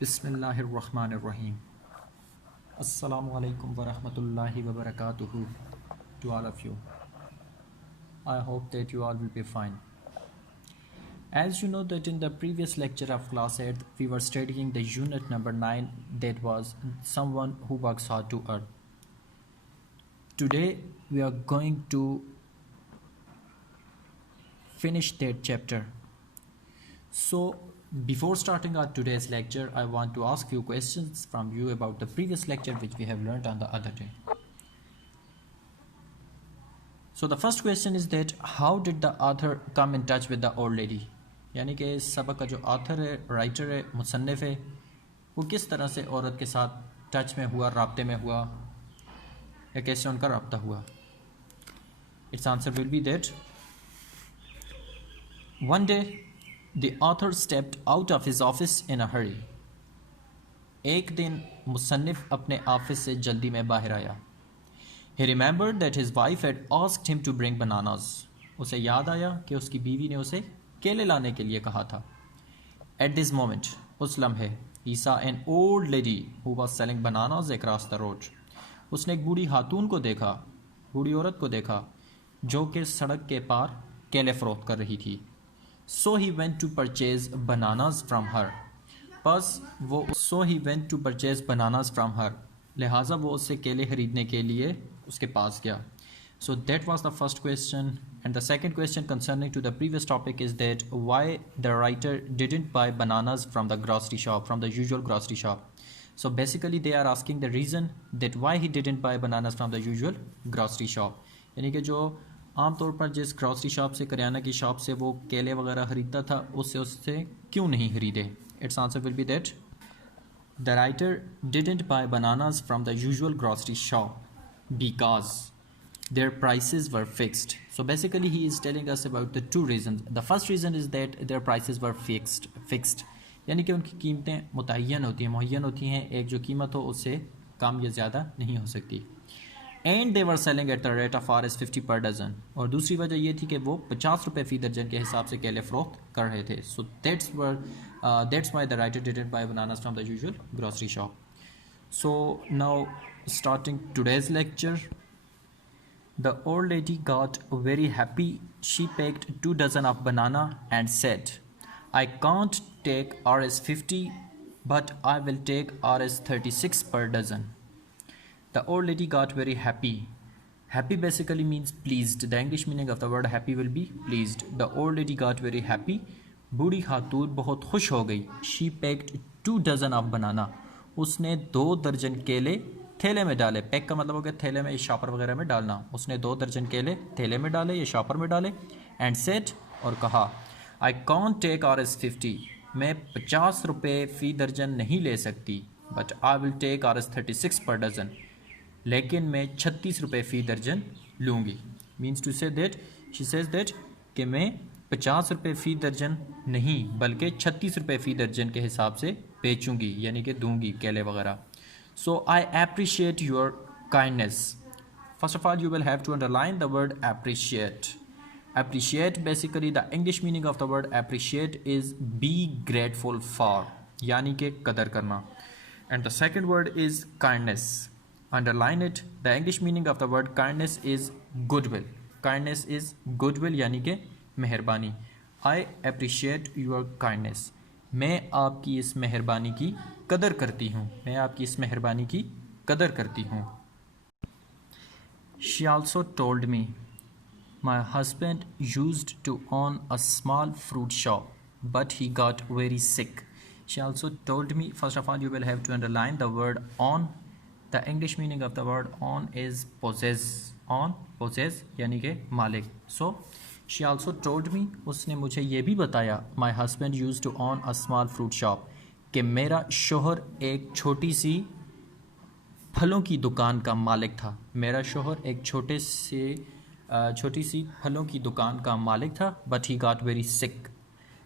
Bismillahirrahmanirrahim. Assalamu alaikum wa rahmatullahi wa barakatuhu to all of you. I hope that you all will be fine. As you know that in the previous lecture of class 8, we were studying the unit number 9, that was someone who works hard to earn. Today we are going to finish that chapter. So before starting our today's lecture, I want to ask few questions from you about the previous lecture which we have learned on the other day. So the first question is that how did the author come in touch with the old lady? यानी कि इस सबक का जो author है, writer है, मुसन्निफ है, वो किस तरह से औरत के साथ टच में हुआ, राब्ते में हुआ, या कैसे उनका राब्ता हुआ? Its answer will be that one day the author stepped out of his office in a hurry. एक दिन मुसन्निफ अपने ऑफिस से जल्दी में बाहर आया. He remembered that his wife had asked him to bring bananas. उसे याद आया कि उसकी बीवी ने उसे केले लाने के लिए कहा था. At this moment, उस लम्हे, he saw an old lady who was selling bananas across the road. उसने एक बूढ़ी खातून को देखा, बूढ़ी औरत को देखा, जो कि सड़क के पार केले फरोख्त कर रही थी. So he went to purchase bananas from her. So he went to purchase bananas from her. लिहाजा वो उससे केले खरीदने के लिए उसके पास गया. So that was the first question. And the second question concerning to the previous topic is that why the writer didn't buy bananas from the grocery shop, from the usual grocery shop. So basically they are asking the reason that why he didn't buy bananas from the usual grocery shop. यानी कि जो आमतौर पर जिस grocery shop से, करियाना की shop से वो केले वगैरह ख़रीदता था, उससे क्यों नहीं ख़रीदे? Its answer will be that the writer didn't buy bananas from the usual grocery shop because their prices were fixed. So basically he is telling us about the two reason. The first reason is that their prices were fixed, यानी कि उनकी कीमतें मुतय्यन होती हैं, मुहय्यन होती हैं. एक जो कीमत हो उससे कम या ज़्यादा नहीं हो सकती. And they were selling at the rate of Rs 50 पर डज़न. और दूसरी वजह ये थी कि वो 50 रुपये फ़ी दर्जन के हिसाब से केले फ़रोख्त कर रहे थे. So that's why the writer didn't buy bananas from the usual grocery shop. So now starting today's lecture. The old lady got very happy. She packed 2 dozen of banana and said, I can't take Rs 50 but I will take Rs 36 per dozen. The old lady got very happy. Happy basically means pleased. The English meaning of the word happy will be pleased. The old lady got very happy. बूढ़ी खातून बहुत खुश हो गई. She packed 2 dozen of banana. उसने 2 दर्जन केले थैले में डाले. पैक का मतलब हो गया थैले में, शॉपर वगैरह में डालना. उसने 2 दर्जन केले थैले में डाले या शॉपर में डाले. And said, और कहा, I can't take Rs 50. मैं 50 रुपये फ़ी दर्जन नहीं ले सकती. But I will take Rs 36 per dozen. लेकिन मैं 36 रुपये फ़ी दर्जन लूँगी. Means to say that she says that कि मैं 50 रुपये फ़ी दर्जन नहीं बल्कि 36 रुपये फ़ी दर्जन के हिसाब से बेचूँगी, यानी कि दूँगी केले वगैरह. So I appreciate your kindness. First of all you will have to underline the word appreciate. Appreciate basically the English meaning of the word appreciate is be grateful for, यानी कि कदर करना. And the second word is kindness. Underline it. The English meaning of the word kindness is goodwill. Kindness is goodwill, यानी कि मेहरबानी. I appreciate your kindness. मैं आपकी इस मेहरबानी की कदर करती हूँ. मैं आपकी इस मेहरबानी की कदर करती हूँ. She also told me my husband used to own a small fruit shop, but he got very sick. She also told me. First of all, you will have to underline the word on. The English meaning of the word own is possess. On, possess यानी कि मालिक. So she also told me, उसने मुझे ये भी बताया, my husband used to own a small fruit shop, कि मेरा शोहर एक छोटी सी फलों की दुकान का मालिक था. मेरा शोहर एक छोटी सी फलों की दुकान का मालिक था. But he got very sick.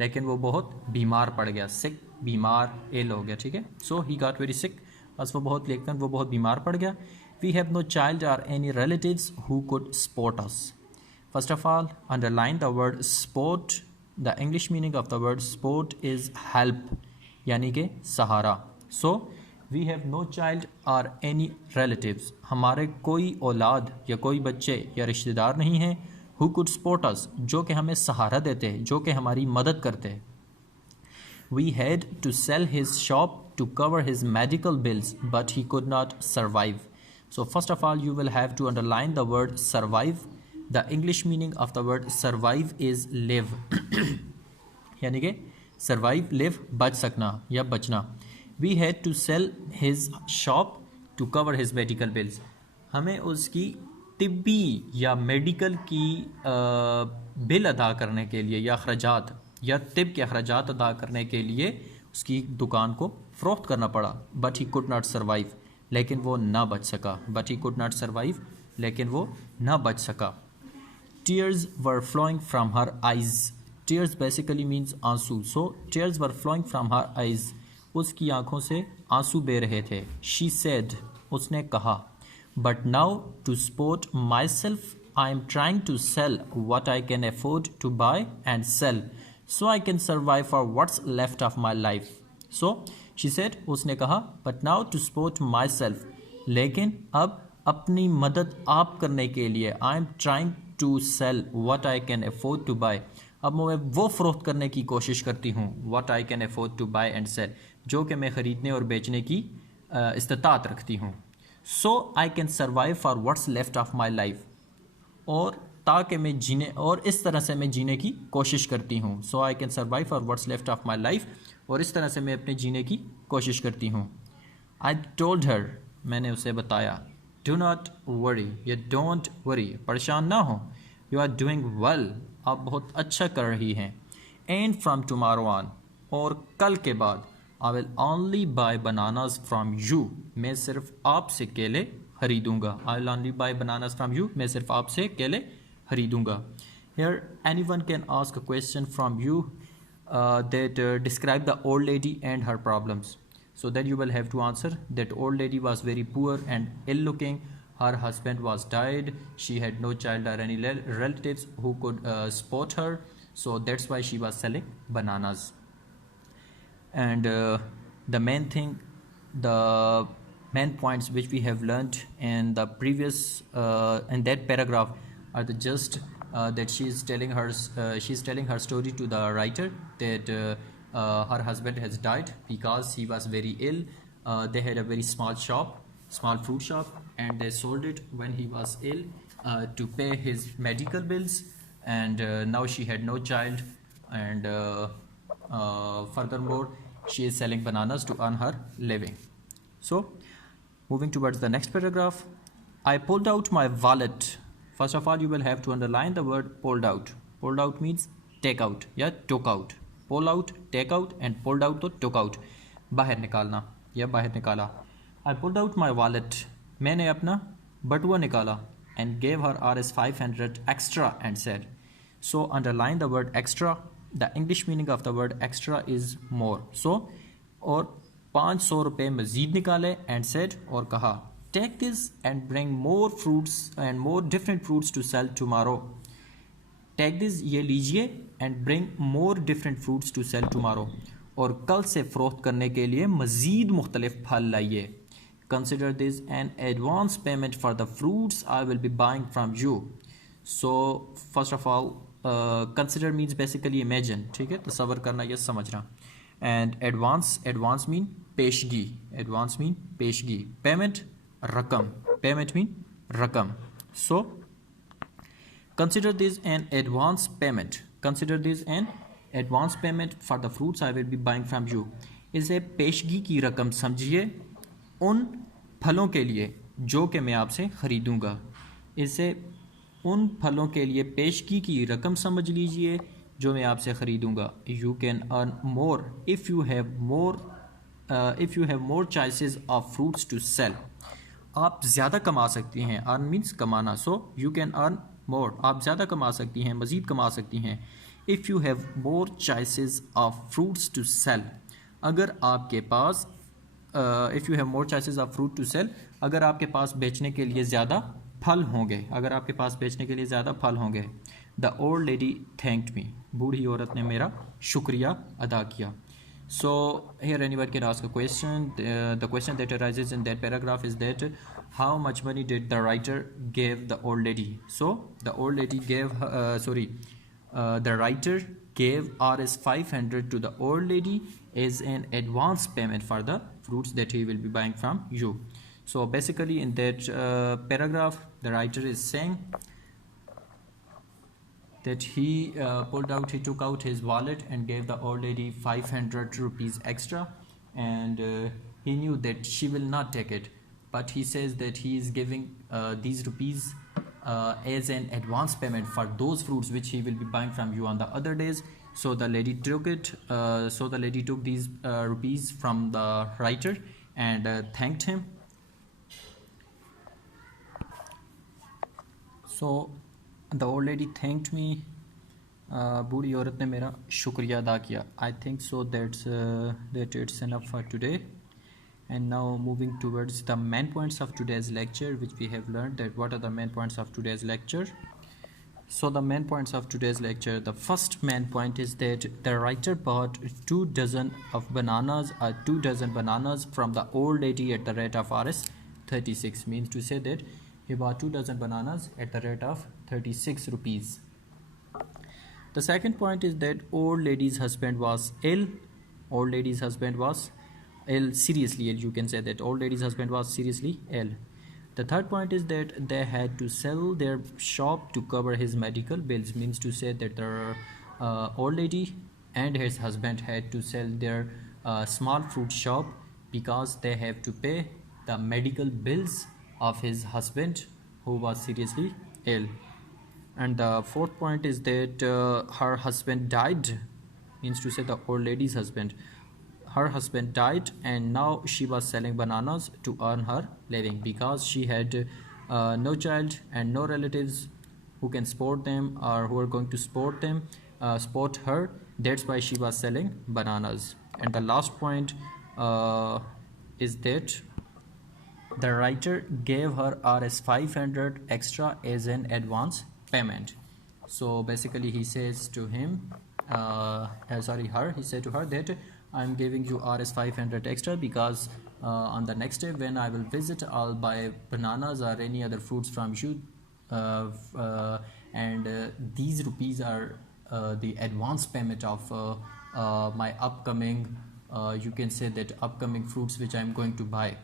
लेकिन वो बहुत बीमार पड़ गया. sick बीमार, ill हो गया. ठीक है. So he got very sick. बस वो बहुत बीमार पड़ गया. We have no child or any relatives who could support us. First of all underline the word support. The English meaning of the word support is help, यानी कि सहारा। So we have no child or any relatives, हमारे कोई औलाद या कोई बच्चे या रिश्तेदार नहीं हैं। हु कुड सपोर्ट अस, जो कि हमें सहारा देते हैं, जो कि हमारी मदद करते हैं। We had to sell his shop to cover his medical bills, but he could not survive. So first of all, you will have to underline the word survive. The English meaning of the word survive is live. यानी कि survive, live, बच सकना या बचना। We had to sell his shop to cover his medical bills. हमें उसकी तिब्बी या medical की बिल अदा करने के लिए या अखराजात या तिब के अखराजात अदा करने के लिए उसकी दुकान को फ़रोख्त करना पड़ा। But he could not survive, लेकिन वो ना बच सका। But he could not survive, लेकिन वो ना बच सका। Tears were flowing from her eyes. Tears basically means आंसू। So tears were flowing from her eyes, उसकी आंखों से आंसू बह रहे थे। शी सेड, उसने कहा, but now to support myself I am trying to sell what I can afford to buy and sell, so I can survive for what's left of my life. So she said, उसने कहा, but now to support myself, लेकिन अब अपनी मदद आप करने के लिए I am trying to sell what I can afford to buy. अब मैं वो फ़रोख्त करने की कोशिश करती हूँ what I can afford to buy and sell, जो कि मैं ख़रीदने और बेचने की इस्तात रखती हूँ। So I can survive for what's left of my life, और ताकि मैं जीने और इस तरह से मैं जीने की कोशिश करती हूँ। So I can survive for what's left of my life, और इस तरह से मैं अपने जीने की कोशिश करती हूँ। आई टोल्ड हर, मैंने उसे बताया, डू नॉट वरी, या डोंट वरी, परेशान ना हो, यू आर डूइंग वेल, आप बहुत अच्छा कर रही हैं। एंड फ्राम टुमारो ऑन, और कल के बाद, I will only buy bananas from you, मैं सिर्फ आपसे केले खरीदूंगा। I will only buy bananas from you, मैं सिर्फ आपसे केले खरीदूंगा। Here anyone can ask a question from you that describe the old lady and her problems. So that you will have to answer that old lady was very poor and ill looking. Her husband was died. She had no child or any relatives who could support her. So that's why she was selling bananas. And the main thing, the main points which we have learned in the previous in that paragraph are the just that she's telling her story to the writer that her husband has died because he was very ill. They had a very small fruit shop, and they sold it when he was ill to pay his medical bills, and now she had no child, and furthermore she is selling bananas to earn her living. So moving towards the next paragraph, I pulled out my wallet. First of all, you will have to underline the word pulled out. Pulled out means take out या took out. Pull out, take out, and pulled out तो took out, बाहर निकालना या बाहर निकाला। I pulled out my wallet. मैंने अपना बटुआ निकाला, and gave her Rs 500 extra and said. So underline the word extra. The English meaning of the word extra is more. So और 500 रुपये मज़ीद निकाले and said, और कहा, take this and bring more fruits and more different fruits to sell tomorrow. Take this, ये लीजिए, and bring more different fruits to sell tomorrow, और कल से फ़रोख्त करने के लिए मज़ीद मुख्तलिफ फल लाइए। Consider this an advance payment for the fruits I will be buying from you. So first of all, consider means basically imagine, ठीक है, तसव्वुर करना या समझना। And advance mean पेशगी, advance mean पेशगी। Payment रकम, payment mean रकम। So consider this an advance payment. Consider this an advance payment for the fruits I will be buying from you. इसे पेशगी की रकम समझिए उन फलों के लिए जो कि मैं आपसे ख़रीदूँगा। इसे उन फलों के लिए पेशगी की रकम समझ लीजिए जो मैं आपसे ख़रीदूँगा। You can earn more if you have more choices of fruits to sell. आप ज़्यादा कमा सकती हैं। अर्न मीन्स कमाना। So you can earn more, आप ज़्यादा कमा सकती हैं, मज़ीद कमा सकती हैं। If you have more choices of fruits to sell, अगर आपके पास if you have more choices of fruit to sell, अगर आपके पास बेचने के लिए ज़्यादा फल होंगे, अगर आपके पास बेचने के लिए ज़्यादा फल होंगे। द ओल्ड लेडी थैंक्ड मी, बूढ़ी औरत ने मेरा शुक्रिया अदा किया। So here anyone can ask a question. The question that arises in that paragraph is that how much money did the writer give the old lady? So the old lady gave the writer gave Rs 500 to the old lady as an advance payment for the fruits that he will be buying from you. So basically in that paragraph the writer is saying that he took out his wallet and gave the old lady 500 rupees extra, and he knew that she will not take it, but he says that he is giving these rupees as an advance payment for those fruits which he will be buying from you on the other days. So the lady took it. So the lady took these rupees from the writer and thanked him. So the old lady thanked me. बूढ़ी औरत ने मेरा शुक्रिया अदा किया. I think so that it's enough for today. And now moving towards the main points of today's lecture, which we have learned that what are the main points of today's lecture. So the main points of today's lecture, the first main point is that the writer bought 2 dozen of bananas or 2 dozen bananas from the old lady at the rate of Rs 36. Means to say that he bought 2 dozen bananas at the rate of 36 rupees. The second point is that old lady's husband was ill. Old lady's husband was ill, seriously ill. You can say that old lady's husband was seriously ill. The third point is that they had to sell their shop to cover his medical bills. Means to say that the old lady and his husband had to sell their small fruit shop because they have to pay the medical bills of his husband who was seriously ill. And the fourth point is that her husband died. Means to say the old lady's husband. Her husband died and now she was selling bananas to earn her living because she had no child and no relatives who can support them or who are going to support her. That's why she was selling bananas. And the last point is that the writer gave her Rs 500 extra as an advance payment. So basically he says to him he said to her that I'm giving you Rs 500 extra because on the next day when I will visit I'll buy bananas or any other fruits from you, and these rupees are the advance payment of my upcoming you can say that upcoming fruits which I'm going to buy.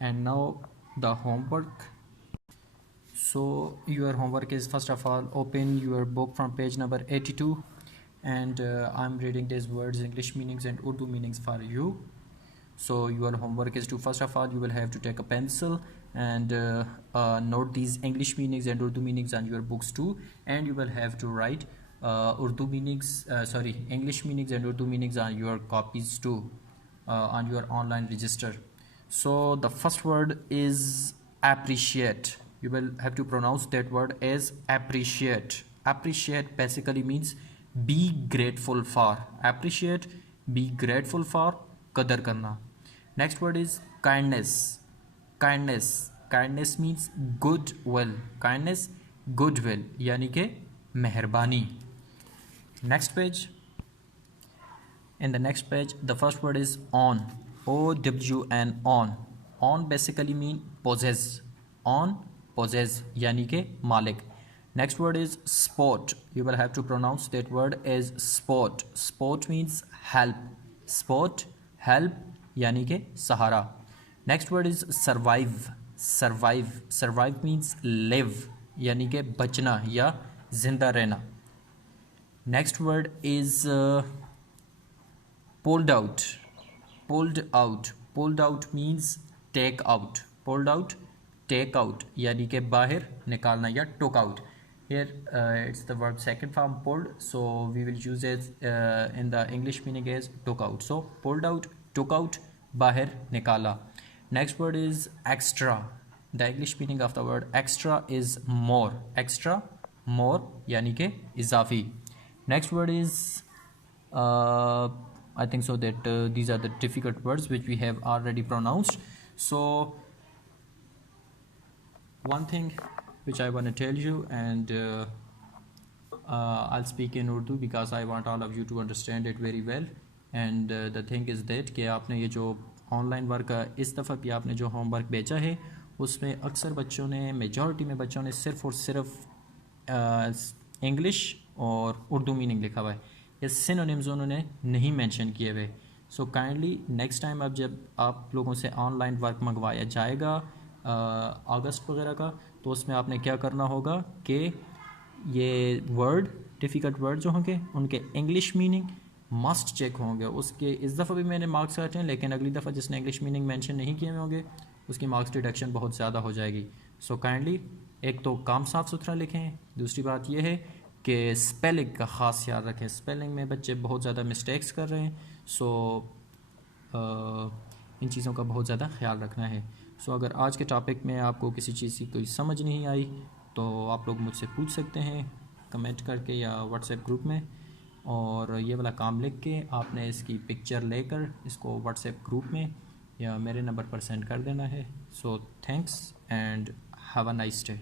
And now the homework. So your homework is, first of all, open your book from page number 82, and I'm reading these words, English meanings and Urdu meanings for you. So your homework is to, first of all, you will have to take a pencil and note these English meanings and Urdu meanings on your books too, and you will have to write English meanings and Urdu meanings on your copies too, on your online register. So the first word is appreciate. You will have to pronounce that word as appreciate. Appreciate basically means be grateful for. Appreciate, be grateful for, qadar karna. Next word is kindness. Kindness. Kindness means goodwill. Kindness, goodwill, yani ke meherbani. Next page. In the next page, the first word is on. O-W-N, on. On basically mean possess. On, possess, yani ke malik. Next word is sport. You will have to pronounce that word as sport. Sport means help. Sport, help, yani ke sahara. Next word is survive. Survive. Survive means live, yani ke bachna ya zinda rehna. Next word is pulled out. Pulled out. Pulled out means take out. Pulled out, take out, yani ke bahir nikalna ya took out. Here it's the verb second form pulled, so we will use it in the English meaning as took out. So pulled out, took out, bahir nikala. Next word is extra. The English meaning of the word extra is more. Extra, more, yani ke izafi. Next word is I think so that these are the difficult words which we have already pronounced. So one thing which I want to tell you, and I'll speak in Urdu because I want all of you to understand it very well. And the thing is that कि आपने ये जो online work इस दफ़ा भी आपने जो homework भेजा है उसमें अक्सर बच्चों ने मेजॉरिटी में बच्चों ने सिर्फ़ और सिर्फ इंग्लिश और उर्दू मीनिंग लिखा हुआ है, ये सिनोनिम्स उन्होंने नहीं मेंशन किए हुए। सो काइंडली नेक्स्ट टाइम अब जब आप लोगों से ऑनलाइन वर्क मंगवाया जाएगा अगस्त वगैरह का, तो उसमें आपने क्या करना होगा कि ये वर्ड डिफ़िकल्ट वर्ड जो होंगे उनके इंग्लिश मीनिंग मस्ट चेक होंगे। उसके इस दफ़ा भी मैंने मार्क्स काटे हैं, लेकिन अगली दफ़ा जिसने इंग्लिश मीनिंग मेंशन नहीं किए होंगे उसकी मार्क्स डिडक्शन बहुत ज़्यादा हो जाएगी। सो काइंडली एक तो काम साफ़ सुथरा लिखें, दूसरी बात यह है कि स्पेलिंग का ख़ास ख्याल रखें। स्पेलिंग में बच्चे बहुत ज़्यादा मिस्टेक्स कर रहे हैं। सो इन चीज़ों का बहुत ज़्यादा ख्याल रखना है। सो अगर आज के टॉपिक में आपको किसी चीज़ की कोई समझ नहीं आई तो आप लोग मुझसे पूछ सकते हैं कमेंट करके या व्हाट्सएप ग्रुप में, और ये वाला काम लिख के आपने इसकी पिक्चर लेकर इसको व्हाट्सएप ग्रुप में या मेरे नंबर पर सेंड कर देना है। So thanks and have a nice day.